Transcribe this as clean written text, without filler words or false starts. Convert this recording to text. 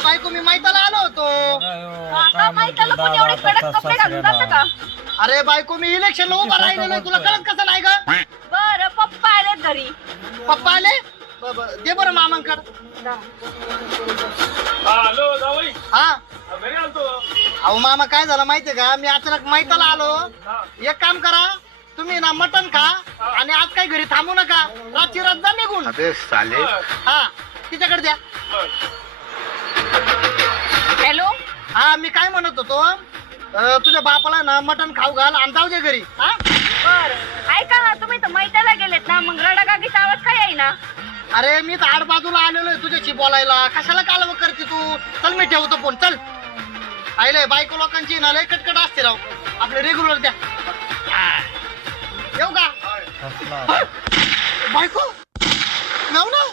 अगं बायको मी माहिताला आलो होतो. का माहितीला पण एवढे कडक कपडे घालून जातं का? अरे बायको मी इलेक्शनला उभा राहिलेलो तुला कळत कसं नाही ग? बरं पप्पा आलेत घरी. पप्पा आले दे बरं मामांकड. हॅलो जावई हा घरी आलतो. अहो मामा काय झालं माहितीये का मी अचानक माहिताला आलो. एक काम करा तुम्ही ना मटन खा आणि आज काही घरी थांबू नका. रातची रात जा निघून. अबे साले. हा तिच्याकडे द्या. हॅलो हा मी काय म्हणत होतो तुझ्या बापाला ना मटन खाऊ घाल आणि जाऊ दे घरी. हा बरं ऐका ना तुम्ही तर मैत्याला गेलेत ना मग रडागागीचा आवाज काय आहे ना? अरे मी तर आड बाजूला आलेलो आहे तुझ्याशी बोलायला. कशाला कालवं करते तू? चल मी ठेवतो फोन चल. आईले बायको लोकांची ना लय कटकट असते राव. आपले रेग्युलर द्या. येऊ का बायको? येऊ ना.